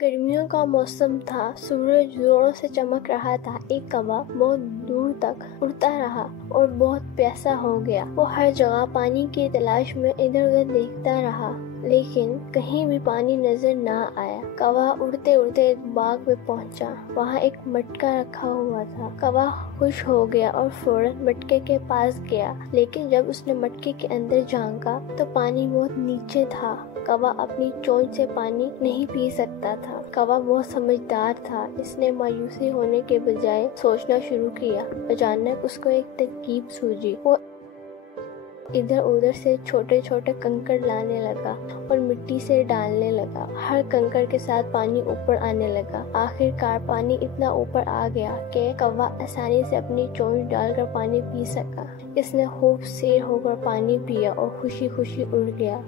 गर्मियों का मौसम था। सूरज जोरों से चमक रहा था। एक कौवा बहुत दूर तक उड़ता रहा और बहुत प्यासा हो गया। वो हर जगह पानी की तलाश में इधर उधर देखता रहा, लेकिन कहीं भी पानी नजर ना आया। कौवा उड़ते उड़ते एक बाग में पहुंचा। वहाँ एक मटका रखा हुआ था। कौवा खुश हो गया और फौरन मटके के पास गया, लेकिन जब उसने मटके के अंदर झांका तो पानी बहुत नीचे था। कौवा अपनी चोंच से पानी नहीं पी सकता था। कौवा बहुत समझदार था। इसने मायूसी होने के बजाय सोचना शुरू किया। अचानक उसको एक तरकीब सूझी। वो इधर उधर से छोटे छोटे कंकड़ लाने लगा और मिट्टी से डालने लगा। हर कंकड़ के साथ पानी ऊपर आने लगा। आखिरकार पानी इतना ऊपर आ गया कि कौवा आसानी से अपनी चोंच डालकर पानी पी सका। इसने खूब सेर होकर पानी पिया और खुशी खुशी उड़ गया।